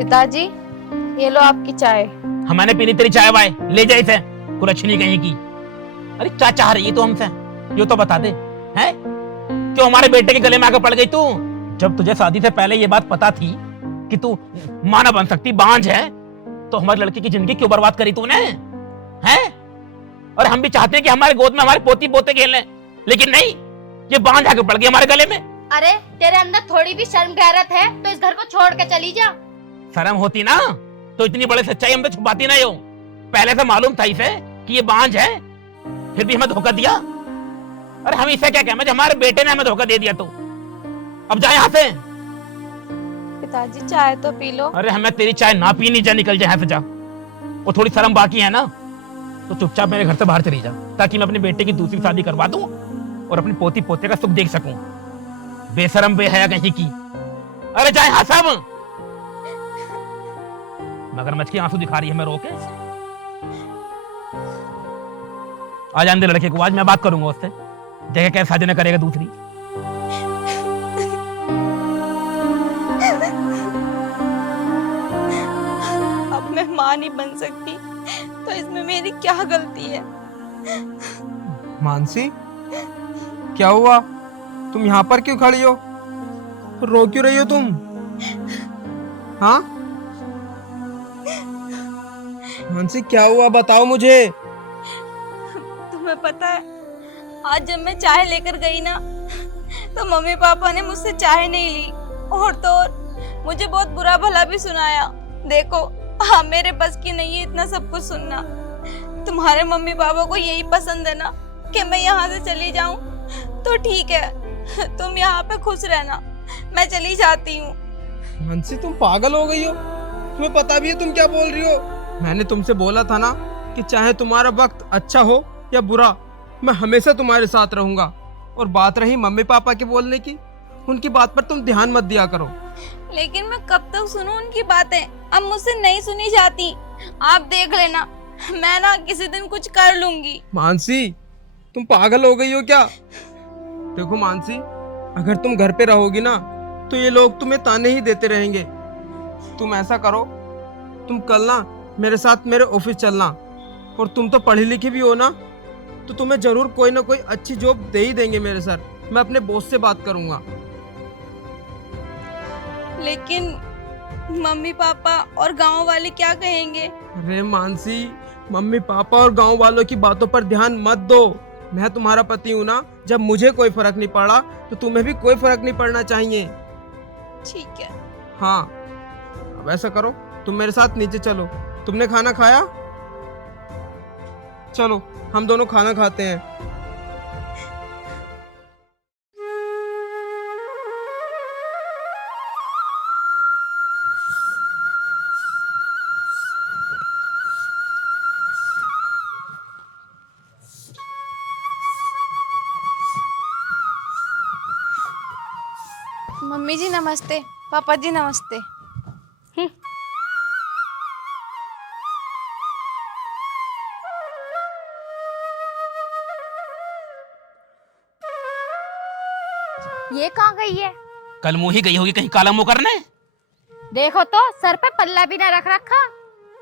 पिताजी, ये लो आपकी चाय। हमने पीनी तेरी चाय वाय, ले जा इसे, कुछ नहीं कहीं की। अरे क्या चाह रही है तू हमसे, ये तो बता दे। हैं क्यों हमारे बेटे के गले में आकर पड़ गई तू? जब तुझे शादी से पहले ये बात पता थी कि तू मां ना बन सकती, बांझ है, तो हमारे लड़के की जिंदगी क्यों बर्बाद करी तूने? हैं? और हम भी चाहते हैं कि हमारे गोद में हमारे पोती पोते खेलें, लेकिन नहीं, ये बांझ आके पड़ गई हमारे गले में। अरे तेरे अंदर थोड़ी भी शर्म गैरत है तो इस घर को छोड़ के चली जा। शर्म होती ना तो इतनी बड़ी सच्चाई हमसे छुपाती नहीं हो। पहले से मालूम था इसे कि ये बांझ है, फिर भी हमें धोखा दिया। अरे हम इसे क्या कहें, हमारे बेटे ने हमें धोखा दे दिया। तो अब जा यहाँ से। पिताजी चाय तो पी लो। अरे हमें तेरी चाय ना पीनी, जा निकल जा यहाँ से जा। वो थोड़ी शर्म बाकी है ना, तो चुपचाप मेरे घर से बाहर चली जा, ताकि मैं अपने बेटे की दूसरी शादी करवा दूं और अपनी पोती पोते का सुख देख सकूं। बेशरम बेहया कहीं की। अरे जा यहाँ सब। मगरमच्छ के आंसू दिखा रही है मैं रोके। आ जाने दे लड़के को, आज मैं बात करूंगा उससे, जगह कैसे शादी न करेगा दूसरी। अब मैं मां नहीं बन सकती तो इसमें मेरी क्या गलती है? मानसी, क्या हुआ? तुम यहाँ पर क्यों खड़ी हो? रो क्यों रही हो तुम? हाँ मानसी, क्या हुआ बताओ मुझे। तुम्हें पता है, आज जब मैं चाय लेकर गई ना, तो मम्मी पापा ने मुझसे चाय नहीं ली, और तो और मुझे बहुत बुरा भला भी सुनाया। देखो, हाँ, मेरे बस की नहीं है इतना सब कुछ सुनना। तुम्हारे मम्मी पापा को यही पसंद है ना कि मैं यहाँ से चली जाऊं, तो ठीक है, तुम यहाँ पे खुश रहना, मैं चली जाती हूँ। मानसी, तुम पागल हो गई हो? तुम्हें पता भी है तुम क्या बोल रही हो? मैंने तुमसे बोला था ना कि चाहे तुम्हारा वक्त अच्छा हो या बुरा, मैं हमेशा तुम्हारे साथ रहूंगा। और बात रही मम्मी पापा के बोलने की, उनकी बात पर तुम ध्यान मत दिया करो। लेकिन मैं कब तक सुनूं उनकी बातें? अब मुझसे नहीं सुनी जाती। आप देख लेना, मैं ना किसी दिन कुछ कर लूंगी। मानसी, तुम पागल हो गई हो क्या? देखो मानसी, अगर तुम घर पे रहोगी ना तो ये लोग तुम्हें ताने ही देते रहेंगे। तुम ऐसा करो, तुम कल ना मेरे साथ मेरे ऑफिस चलना, और तुम तो पढ़ी लिखी भी हो ना, तो तुम्हें जरूर कोई ना कोई अच्छी जॉब दे ही देंगे मेरे सर। मैं अपने बॉस से बात करूंगा। लेकिन मम्मी पापा और गांव वाले क्या कहेंगे? अरे मानसी, मम्मी पापा और गांव वालों की बातों पर ध्यान मत दो। मैं तुम्हारा पति हूँ ना, जब मुझे कोई फर्क नहीं पड़ा तो तुम्हें भी कोई फर्क नहीं पड़ना चाहिए। ठीक है। हाँ, अब ऐसा करो, तुम मेरे साथ नीचे चलो। तुमने खाना खाया? चलो हम दोनों खाना खाते हैं। मम्मी जी नमस्ते, पापा जी नमस्ते। ये कहाँ गई है? कल मुंह ही गई होगी कहीं काला मुंह करने। देखो तो, सर पे पल्ला भी ना रख रखा।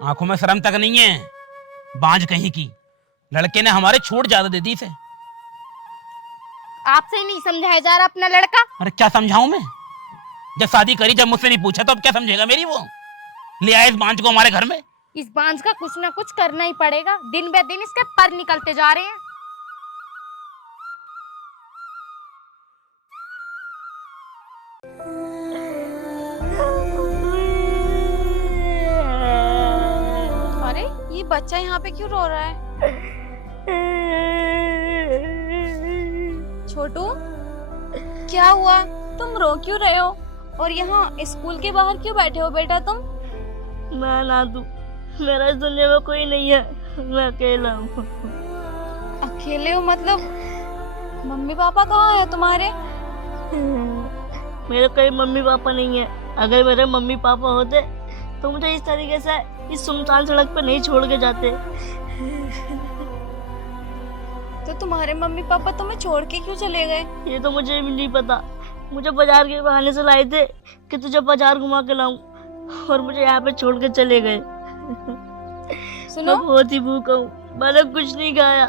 आंखों में शर्म तक नहीं है, बांझ कहीं की। लड़के ने हमारे छूट ज्यादा दे दी थे। आपसे ही नहीं समझाया जा रहा अपना लड़का। अरे क्या समझाऊं मैं? जब शादी करी, जब मुझसे नहीं पूछा, तो अब क्या समझेगा मेरी? वो ले आए इस बांझ को हमारे घर में। इस बांझ का कुछ ना कुछ करना ही पड़ेगा, दिन बे दिन इसके पर निकलते जा रहे हैं। अरे ये बच्चा यहाँ पे क्यों रो रहा है? छोटू, क्या हुआ? तुम रो क्यों रहे हो? और यहाँ स्कूल के बाहर क्यों बैठे हो बेटा तुम? मैं ना दूं, मेरा इस दुनिया में कोई नहीं है, मैं अकेला हूँ। अकेले हो मतलब? मम्मी पापा कहाँ है तुम्हारे? मेरे कोई मम्मी पापा नहीं है। अगर मेरे मम्मी पापा होते तो मुझे इस तरीके से इस सुनसान सड़क पर नहीं छोड़ के जाते। तो तुम्हारे मम्मी पापा तुम्हें छोड़ के क्यों चले गए? ये तो मुझे भी नहीं पता। मुझे बाजार के बहाने से लाए थे कि तुझे बाजार घुमा के लाऊं, और मुझे यहाँ पे छोड़ के चले गए। सुनो मैं बहुत ही भूखा हूँ, मैंने कुछ नहीं खाया।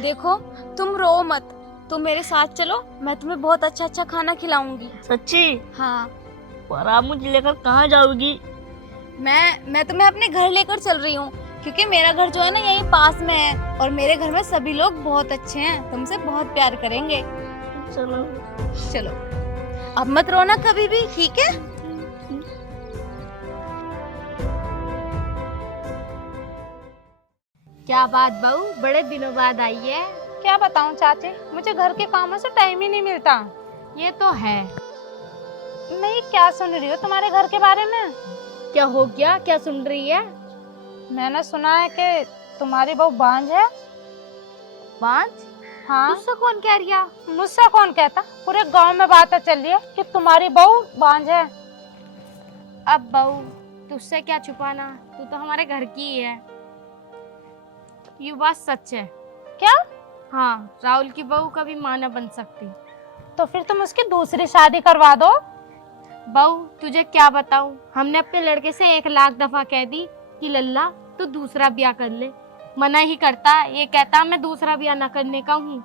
देखो, तुम रो मत, तुम मेरे साथ चलो, मैं तुम्हें बहुत अच्छा अच्छा खाना खिलाऊंगी। सच्ची? हाँ, और आप मुझे लेकर कहाँ जाओगी? मैं तुम्हें अपने घर लेकर चल रही हूँ, क्योंकि मेरा घर जो है ना यहीं पास में है, और मेरे घर में सभी लोग बहुत अच्छे हैं, तुमसे बहुत प्यार करेंगे। चलो। चलो, अब मत रोना कभी भी, ठीक है? क्या बात बहू, बड़े दिनों बाद आई है। क्या बताऊं चाची, मुझे घर के कामों से टाइम ही नहीं मिलता। ये तो है। मैं ये क्या सुन रही हूँ तुम्हारे घर के बारे में? क्या हो गया, क्या सुन रही है? मैंने सुना है कि तुम्हारी बहू बांझ है। बांझ? हाँ, मुझसे कौन कह रही है? मुझसे कौन कहता, पूरे गांव में बात चल रही है कि तुम्हारी बहू बांझ है। अब बहू, तुझसे क्या छुपाना, तू तो हमारे घर की ही है। ये बात सच है। क्या? हाँ, राहुल की बहू कभी मां न बन सकती। तो फिर तुम उसकी दूसरी शादी करवा दो। बहू, तुझे क्या बताऊं, हमने अपने लड़के से 1 लाख दफा कह दी कि लल्ला तू दूसरा ब्याह कर ले, मना ही करता। ये कहता मैं दूसरा ब्याह न करने का हूँ।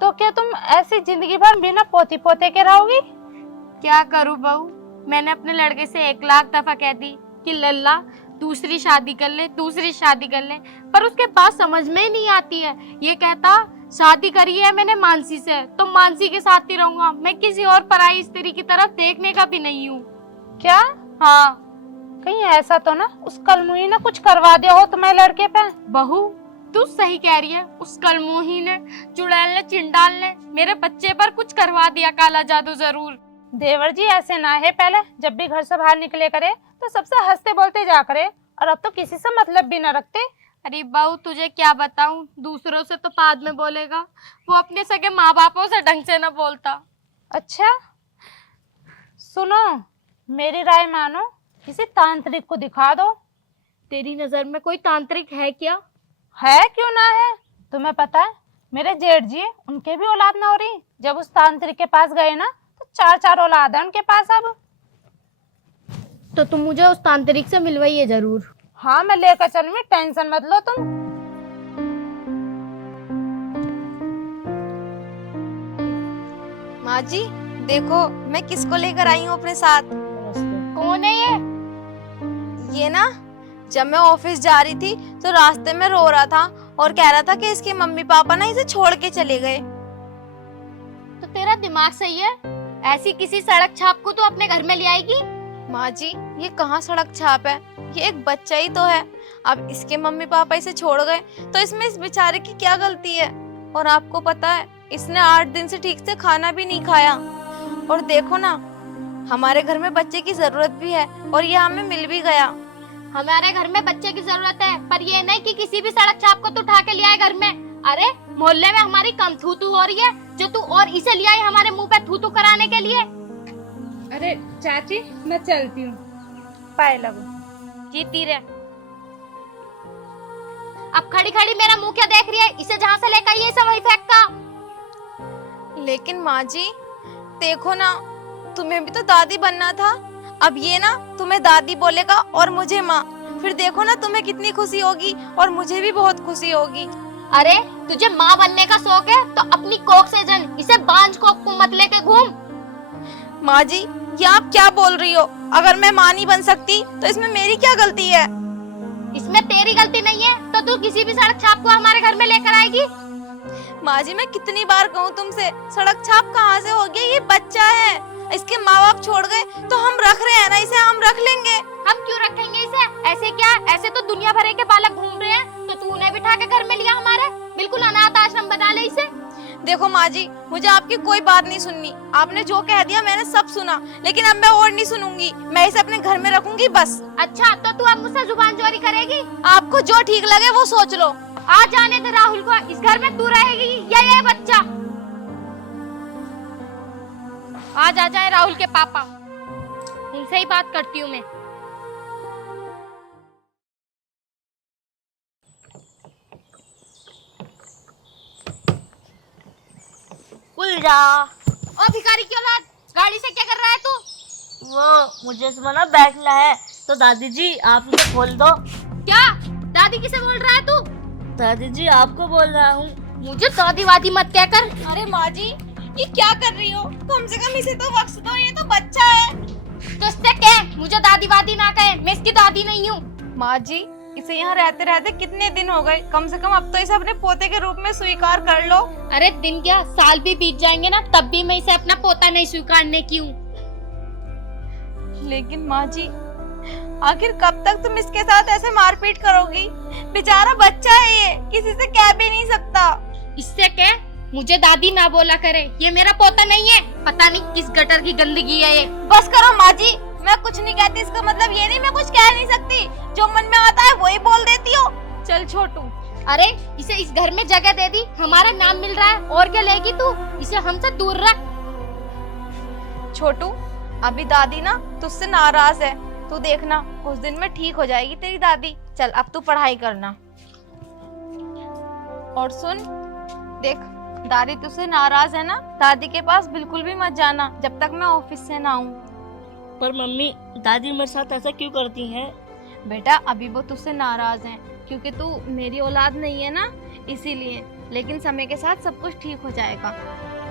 तो क्या तुम ऐसी जिंदगी भर बिना पोती पोते के रहोगी? क्या करूं बहू, मैंने अपने लड़के से 1 लाख दफा कह दी कि लल्ला दूसरी शादी कर ले, दूसरी शादी कर ले, पर उसके बात समझ में ही नहीं आती है। ये कहता शादी करी है मैंने मानसी से, तो मानसी के साथ ही रहूंगा, मैं किसी और पराई स्त्री की तरफ देखने का भी नहीं हूँ। क्या? हाँ। कहीं ऐसा तो ना उस कलमुही ने कुछ करवा दिया हो तुम्हारे लड़के पे? बहू, तू सही कह रही है, उस कलमुही ने, चुड़ैल ने, चिंडाल ने मेरे बच्चे पर कुछ करवा दिया, काला जादू जरूर। देवर जी ऐसे ना है, पहले जब भी घर से बाहर निकले करे तो सबसे हंसते बोलते जा करे, और अब तो किसी से मतलब भी न रखते। अरे बहू, तुझे क्या बताऊं, दूसरों से तो बाद में बोलेगा, वो अपने सगे माँ बापों से ढंग से न बोलता। अच्छा सुनो, मेरी राय मानो, किसी तांत्रिक को दिखा दो। तेरी नजर में कोई तांत्रिक है क्या? है, क्यों ना है। तुम्हें पता है मेरे जेठ जी उनके भी औलाद ना हो रही, जब उस तांत्रिक के पास गए ना तो 4 औलाद है उनके पास अब। तो तुम मुझे उस तांत्रिक से मिलवाइए जरूर। हाँ, मैं लेकर चलूंगी, टेंशन मत लो तुम। माँ जी, देखो मैं किसको लेकर आई हूँ अपने साथ। कौन है ये? ये ना, जब मैं ऑफिस जा रही थी तो रास्ते में रो रहा था और कह रहा था कि इसके मम्मी पापा ना इसे छोड़ के चले गए। तो तेरा दिमाग सही है, ऐसी किसी सड़क छाप को तो अपने घर में ले आएगी। माँ जी, ये कहाँ सड़क छाप है, ये एक बच्चा ही तो है। अब इसके मम्मी पापा इसे छोड़ गए तो इसमें इस बेचारे की क्या गलती है। और आपको पता है, इसने 8 दिन से ठीक से खाना भी नहीं खाया। और देखो ना, हमारे घर में बच्चे की जरूरत भी है और ये हमें मिल भी गया। हमारे घर में बच्चे की जरूरत है, पर ये नहीं कि किसी भी सड़क छाप को तू उठा के ले आए घर में। अरे मोहल्ले में हमारी कम थू थू हो रही है, जो तू और इसे ले आई हमारे मुंह पे थू थू कराने के लिए। अरे चाची, मैं चलती हूँ, पाए लगो। जीती रहे। अब खड़ी खड़ी मेरा मुंह क्या देख रही है? इसे जहाँ से लेकर आई है इसे वहीं फेंक का। लेकिन माँ जी देखो ना, तुम्हें भी तो दादी बनना था। अब ये ना तुम्हें दादी बोलेगा और मुझे माँ, फिर देखो ना तुम्हें कितनी खुशी होगी और मुझे भी बहुत खुशी होगी। अरे तुझे माँ बनने का शौक है तो अपनी कोख से जन, इसे बांझ कोख को मत लेके घूम। माँ जी, ये आप क्या बोल रही हो? अगर मैं माँ नहीं बन सकती तो इसमें मेरी क्या गलती है? इसमें तेरी गलती नहीं है तो तू किसी भी सड़क छाप को हमारे घर में लेकर आएगी। माँ जी, मैं कितनी बार कहूँ तुमसे, सड़क छाप कहाँ से हो गया? ये बच्चा है, इसके माँ बाप छोड़ गए तो हम रख रहे हैं ना इसे, हम रख लेंगे। हम क्यों रखेंगे इसे? ऐसे क्या, ऐसे तो दुनिया भर के बालक घूम रहे हैं, तो तूने बिठा के घर में लिया हमारे? बिल्कुल अनाथ आश्रम बना ले इसे। देखो माँ जी, मुझे आपकी कोई बात नहीं सुननी। आपने जो कह दिया मैंने सब सुना, लेकिन अब मैं और नहीं सुनूंगी। मैं इसे अपने घर में रखूंगी बस। अच्छा, तो तू अब मुझसे जुबान चोरी करेगी? आपको जो ठीक लगे वो सोच लो। आ जाने दे राहुल को, इस घर में तू रहेगी या ये बच्चा? आज आ जाए राहुल के पापा, उनसे ही बात करती हूँ मैं। खुल जा। ओ भिखारी की औलाद, गाड़ी से क्या कर रहा है तू? वो मुझे इसमें ना बैठना है, तो दादी जी आप इसे खोल दो। क्या दादी किसे बोल रहा है तू? दादी जी आपको बोल रहा हूँ। मुझे दादी वादी मत क्या कर। अरे माँ जी, ये क्या कर रही हो? कम से कम इसे तो बख्श दो, ये तो बच्चा है। तो इससे कह, मुझे दादी वादी ना कहे, मैं इसकी दादी नहीं हूँ। माँ जी, इसे यहाँ रहते रहते कितने दिन हो गए, कम से कम अब तो इसे अपने पोते के रूप में स्वीकार कर लो। अरे दिन क्या, साल भी बीत जाएंगे ना, तब भी मैं इसे अपना पोता नहीं स्वीकारने की हूँ। लेकिन माँ जी, आखिर कब तक तुम इसके साथ ऐसे मारपीट करोगी? बेचारा बच्चा है, ये किसी से कह भी नहीं सकता। इससे कह, मुझे दादी ना बोला करे, ये मेरा पोता नहीं है। पता नहीं किस गटर की गंदगी है ये। बस करो माँ जी, मैं कुछ नहीं कहती, इसका मतलब ये नहीं मैं कुछ कह नहीं सकती, जो मन में आता है वही बोल देती हो। चल छोटू। अरे इसे इस घर में जगह दे दी, हमारा नाम मिल रहा है, और क्या लेगी तू? इसे हमसे दूर रख। छोटू, अभी दादी ना तुझसे नाराज है, तू देखना कुछ दिन में ठीक हो जाएगी तेरी दादी। चल अब तू पढ़ाई करना। और सुन, देख दादी तुझसे नाराज है ना, दादी के पास बिल्कुल भी मत जाना जब तक मैं ऑफिस से ना आऊँ। पर मम्मी, दादी मेरे साथ ऐसा क्यों करती हैं? बेटा अभी वो तुझसे नाराज हैं क्योंकि तू मेरी औलाद नहीं है ना, इसीलिए। लेकिन समय के साथ सब कुछ ठीक हो जाएगा,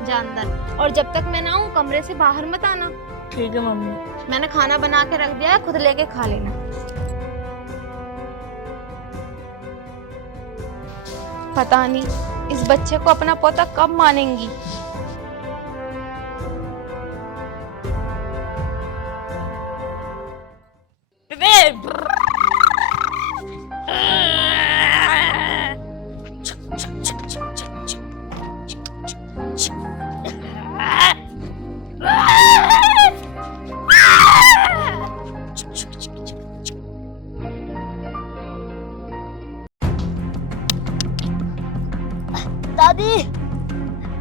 जा अंदर। और जब तक मैं ना आऊँ कमरे से बाहर मत आना। ठीक है मम्मी। मैंने खाना बना के रख दिया है, खुद लेके खा लेना। पता नहीं इस बच्चे को अपना पोता कब मानेंगी। दादी,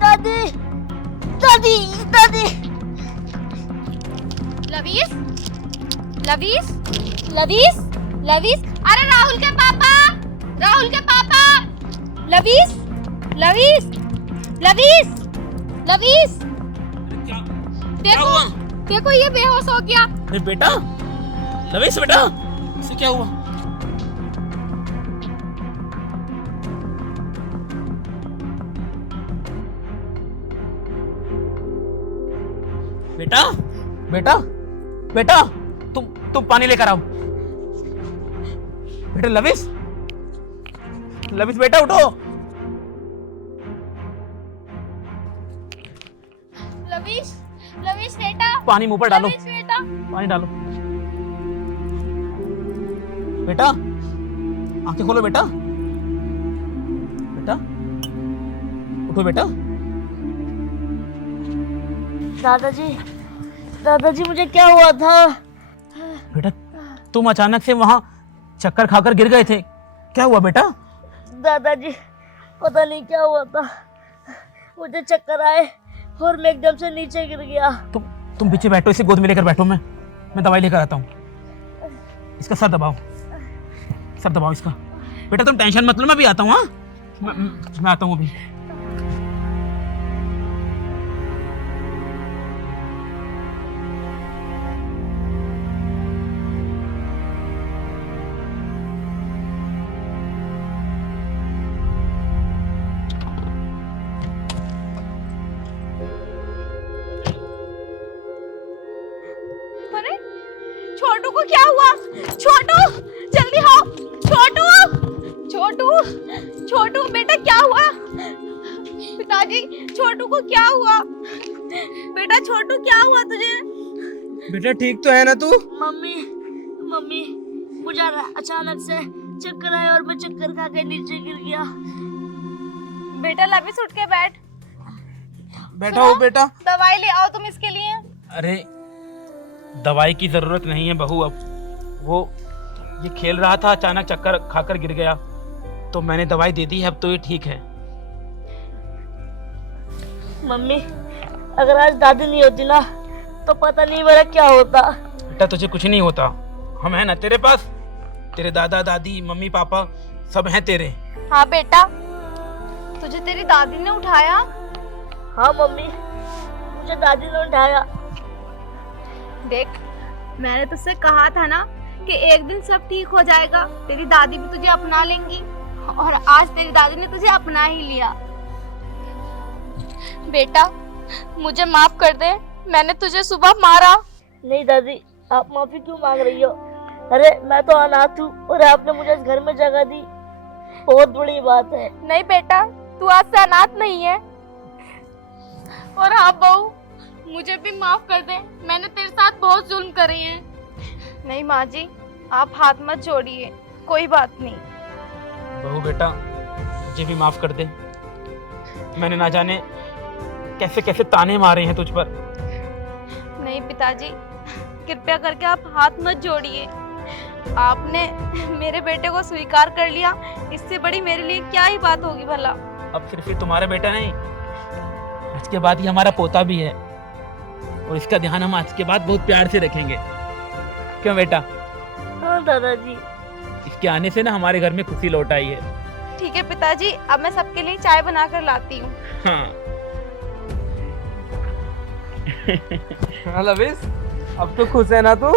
दादी, दादी, दादी। लवीस, लवीस, लवीस, लवीस। अरे राहुल के पापा, राहुल के पापा। लवीस, लवीस, लवीस, लवीस। देखो, देखो ये बेहोश हो गया। अरे बेटा, लवीस बेटा, इसे क्या हुआ? बेटा, बेटा, बेटा, तुम पानी लेकर आओ। बेटा लवीस, लवीस बेटा उठो। लवीस, लवीस बेटा, पानी मुंह पर डालो, लवीस बेटा। पानी डालो। बेटा आंखें खोलो बेटा, बेटा उठो बेटा। दादाजी, दादाजी मुझे क्या हुआ था? बेटा तुम अचानक से वहां चक्कर खाकर गिर गए थे, क्या हुआ बेटा? दादाजी पता नहीं क्या हुआ था, मुझे चक्कर आए और मैं एकदम से नीचे गिर गया। तुम पीछे बैठो, इसे गोद में लेकर बैठो, मैं दवाई लेकर आता हूँ। इसका सर दबाओ, सर दबाओ इसका। बेटा तुम टेंशन मत लो, मैं भी आता हूँ। हाँ मैं आता हूँ अभी। अरे छोटू को क्या हुआ? छोटू जल्दी आओ। छोटू, छोटू, छोटू बेटा क्या हुआ? पिताजी छोटू को क्या हुआ? बेटा छोटू क्या हुआ तुझे? बेटा ठीक तो है ना तू? मम्मी, मम्मी मुझे अचानक से चक्कर आया और मैं चक्कर खा के नीचे गिर गया। बेटा लवीस उठ के बैठ। बैठा हो बेटा। दवाई ले आओ तुम इसके लिए। अरे दवाई की जरूरत नहीं है बहू, अब वो ये खेल रहा था, अचानक चक्कर खाकर गिर गया तो मैंने दवाई दे दी है, अब तो ये ठीक है। मम्मी अगर आज दादी नहीं होती ना तो पता नहीं मेरा क्या होता। बेटा तुझे कुछ नहीं होता, हम हैं ना तेरे पास, तेरे दादा दादी मम्मी पापा सब हैं तेरे। हाँ बेटा, तुझे तेरी दादी ने उठाया? हाँ मम्मी, मुझे दादी ने उठाया। देख, मैंने तुझसे कहा था ना कि एक दिन सब ठीक हो जाएगा, तेरी दादी भी तुझे अपना लेंगी, और आज तेरी दादी ने तुझे अपना ही लिया। बेटा मुझे माफ कर दे, मैंने तुझे सुबह मारा। नहीं दादी, आप माफी क्यों मांग रही हो? अरे मैं तो अनाथ हूँ और आपने मुझे इस घर में जगह दी, बहुत बड़ी बात है। नहीं बेटा, तू आज से अनाथ नहीं है। और हाँ बहू, मुझे भी माफ कर दे, मैंने तेरे साथ बहुत जुल्म करे हैं। नहीं माँ जी, आप हाथ मत जोड़िए, कोई बात नहीं। बहू बेटा, मुझे भी माफ कर दे। मैंने ना जाने कैसे कैसे ताने मारे हैं तुझ पर। नहीं पिताजी, कृपया करके आप हाथ मत जोड़िए। आपने मेरे बेटे को स्वीकार कर लिया, इससे बड़ी मेरे लिए क्या ही बात होगी भला। अब सिर्फ ये तुम्हारा बेटा नहीं, आज के बाद ये हमारा पोता भी है, और इसका ध्यान हम आज के बाद बहुत प्यार से रखेंगे। क्यों बेटा? हाँ दादाजी। इसके आने से ना हमारे घर में खुशी लौट आई है। ठीक है पिताजी, अब मैं सबके लिए चाय बना कर लाती हूँ। हाँ। हाँ लविश, अब तो खुश है ना तू?